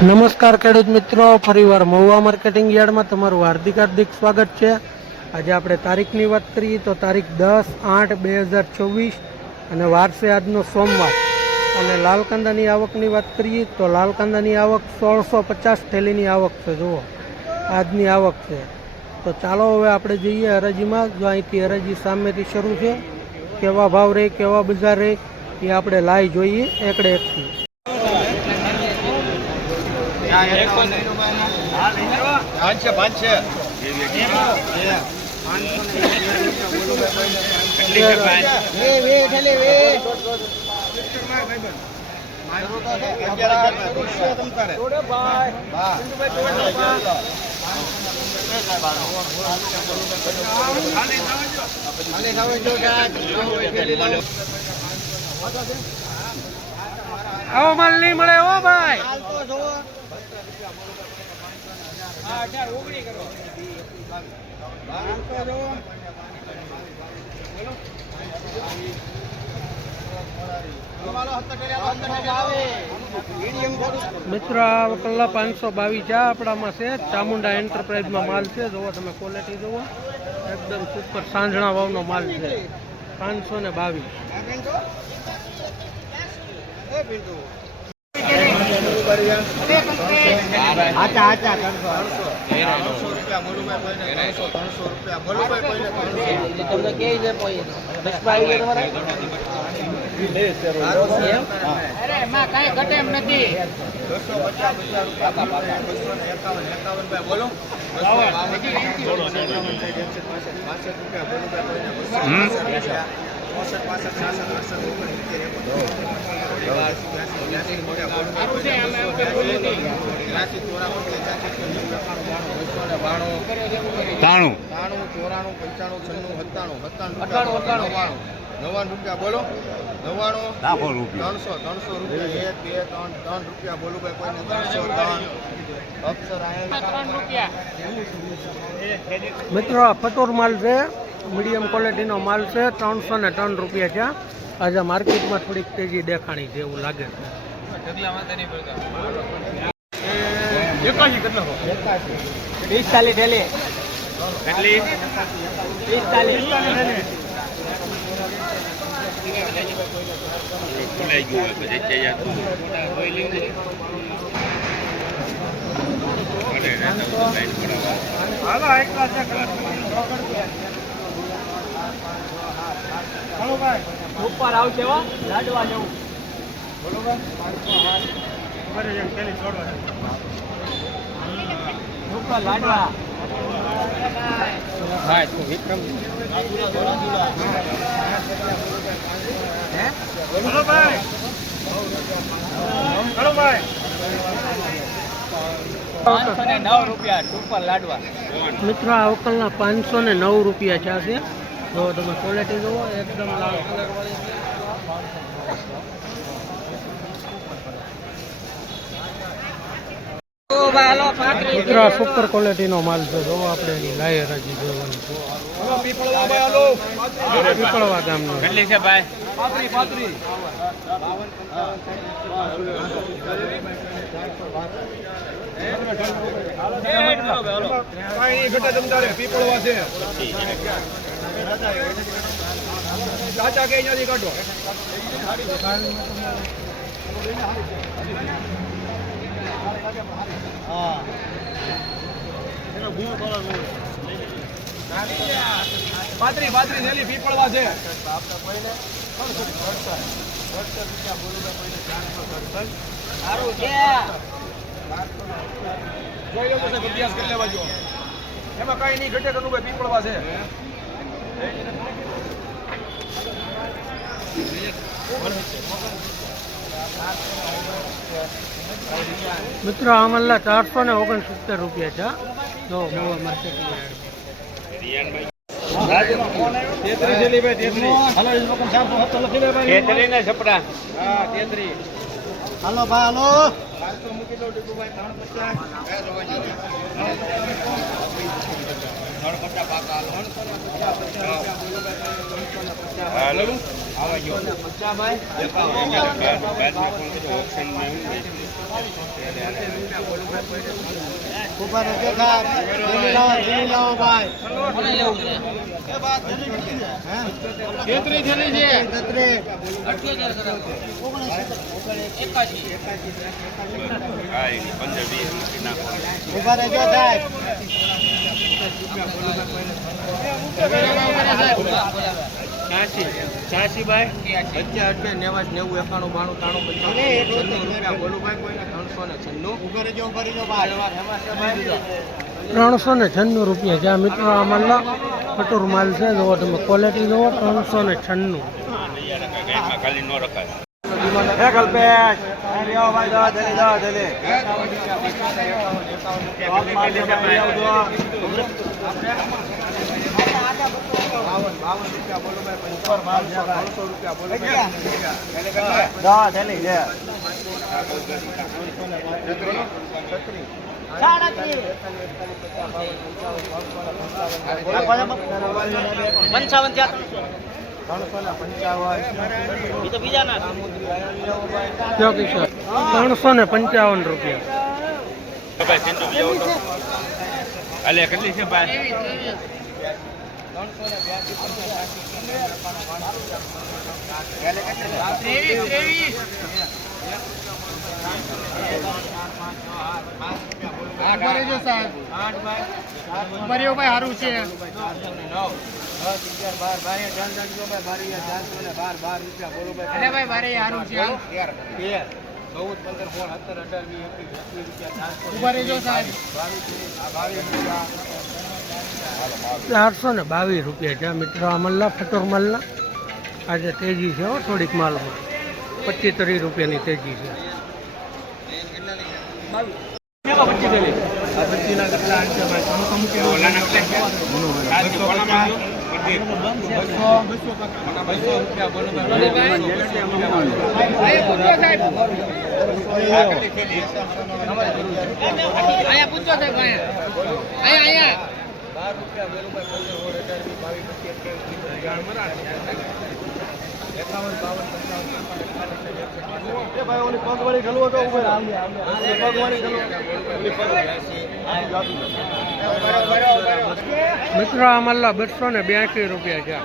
નમસ્કાર ખેડૂત મિત્રો, ફરીવાર મહુવા માર્કેટિંગ યાર્ડમાં તમારું હાર્દિક સ્વાગત છે। આજે આપણે તારીખની વાત કરીએ તો તારીખ 10/8/2024 અને વાર છે આજનો સોમવાર। અને લાલ કાંદાની આવકની વાત કરીએ તો લાલ કાંદાની આવક 1650 થેલીની આવક છે। જુઓ આજની આવક છે। તો ચાલો હવે આપણે જઈએ હરાજીમાં। જો અહીંથી હરાજી સામેથી શરૂ છે, કેવા ભાવ રહે, કેવા બજાર રહે એ આપણે લાઈ જોઈએ એકડે એકથી। આવો માલ નહીં મળે હો ભાઈ। મિત્રો આ કલ્લા 522 ચા આપણામાં છે। ચામુંડા એન્ટરપ્રાઇઝમાં માલ છે। જુઓ તમે ક્વોલિટી જુઓ, એકદમ સુપર સાંજણા વાવનો માલ છે। 522। ₹95 બોલો। 99 300 રૂપિયા 1 2 3 રૂપિયા બોલું ભાઈ કોઈને 303 અક્ષર મિત્રો આ ફતોર માલ છે, મીડિયમ ક્વોલિટીનો માલ છે। 303 રૂપિયા છે। આજે માર્કેટમાં થોડીક તેજી દેખાણી છે એવું લાગે છે। 45 થેલી કેટલી 45 ઉપર આવશે હો લાડવા જવું ઉપર લાડવા ભાઈ તું વિક્રમ બોલો ભાઈ બોલો ભાઈ 509 રૂપિયા સુપર લાડવા મિત્રો આ વકલના 509 રૂપિયા ચા છે। જો તમે ક્વોલિટી જુઓ, એકદમ લાલ કલર વાળી મિત્રો સુપર ક્વોલિટીનો માલ છે। જો આપણે એની લાયર હજી જોવાની છે। પીપળવા ગામનો કેટલી છે ભાઈ 35 પીપળવા છે। ચાચા કે અહીંયાથી કાઢો પાત્રી થેલી પીપળવા છે। જોઈ લો તો અભ્યાસ કરી લેવા જો, એમાં કઈ નહીં ઘટે કનુભાઈ પીપળવા છે। મિત્રો આ મલ્લા 469 રૂપિયા છે। જો મહુવા માર્કેટિંગ હાલો ભાઈ હાલો મૂકી દો ડીકુભાઈ 350 हेलो आवाज 50 भाई ઉપર જો સાહેબ લીલી લાવો ભાઈ છેતરી થેલી છે છેતરી 88 ઉપર જો સાહેબ છ્યાસી ભાઈ 88 90 91 91 92 93 બોલું ભાઈ કોઈને 396 ઉપર જો ભાઈ 396 રૂપિયા જ્યાં મિત્રો આ માલ કટોર માલ છે જોવો તમે ક્વોલિટી જોવો 396 કયો કિશોર 355 રૂપિયા કેટલી છે ભાઈ સારું છે ₹422 જ્યાં મિત્રો આ મલ્લા ફટોર મલ્લા આજે તેજી છે થોડીક માલમાં 25-30 રૂપિયાની તેજી છે મિત્રો આ મલ્લા ₹282 છે